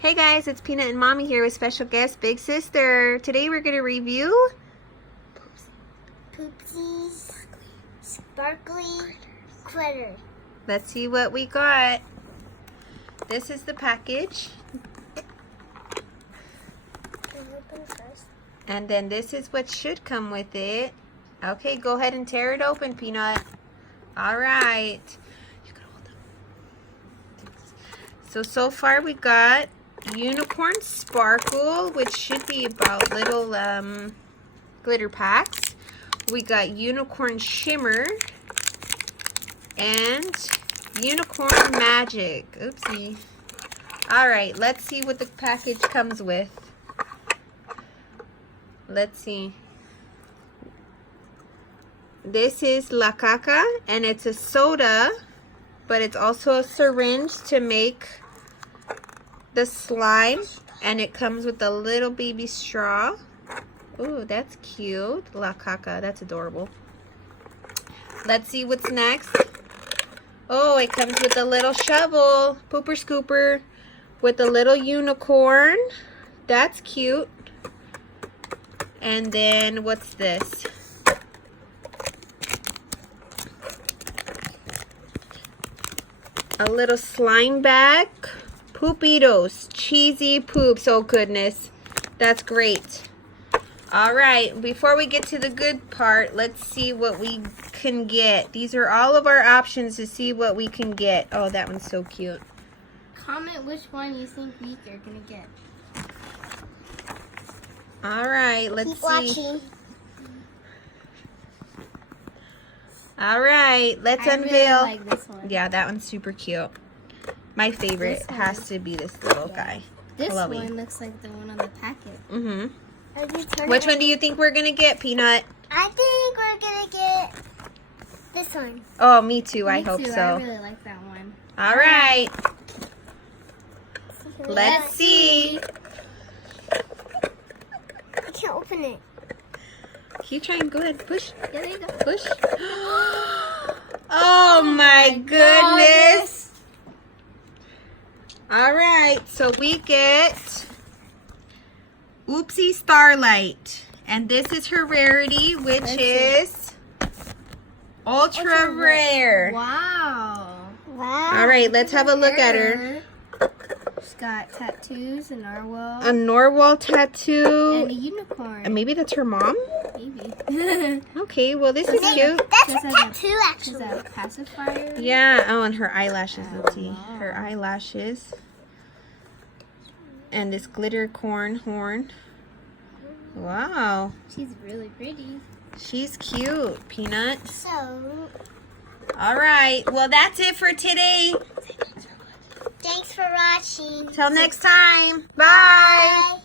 Hey guys, it's Peanut and Mommy here with special guest Big Sister. Today we're going to review Poopsie Sparkly Critters. Let's see what we got. This is the package. And then this is what should come with it. Okay, go ahead and tear it open, Peanut. Alright. You can hold them. So far we got Unicorn Sparkle, which should be about little glitter packs. We got Unicorn Shimmer and Unicorn Magic. Oopsie. Alright, let's see what the package comes with. Let's see. This is La Caca, and it's a soda, but it's also a syringe to make the slime, and it comes with a little baby straw. Ooh, that's cute. La Caca, that's adorable. Let's see what's next. Oh, it comes with a little shovel, pooper scooper, with a little unicorn. That's cute. And then what's this? A little slime bag. Poopitos, cheesy poops. Oh goodness, that's great. All right, before we get to the good part, let's see what we can get. These are all of our options to see what we can get. Oh, that one's so cute. Comment which one you think we are gonna get. All right, let's Keep see. watching. All right, let's I unveil. really like this one. Yeah, that one's super cute. My favorite has to be this little guy. This Chloe. one looks like the one on the packet. Mm-hmm. Which one do you think we're gonna get, Peanut? I think we're gonna get this one. Oh, me too. I Me hope too. so. I really like that one. All right. Let's see. I can't open it. Keep trying. Go ahead. Push. Yeah, there you go. Push. Oh my goodness. All right. So we get Poopsie Starlight. And this is her rarity, which is ultra rare. Wow. All right. Let's have a look at her. She's got tattoos, a narwhal, A narwhal tattoo. and a unicorn. And maybe that's her mom? Maybe. Okay, well this is cute. That's a tattoo, actually. She's a pacifier. Yeah, oh, and her eyelashes, let's see. wow. Her eyelashes. And this glitter corn horn. Wow. She's really pretty. She's cute, Peanut. So, All right, well that's it for today. thanks for watching. Till next time. Bye.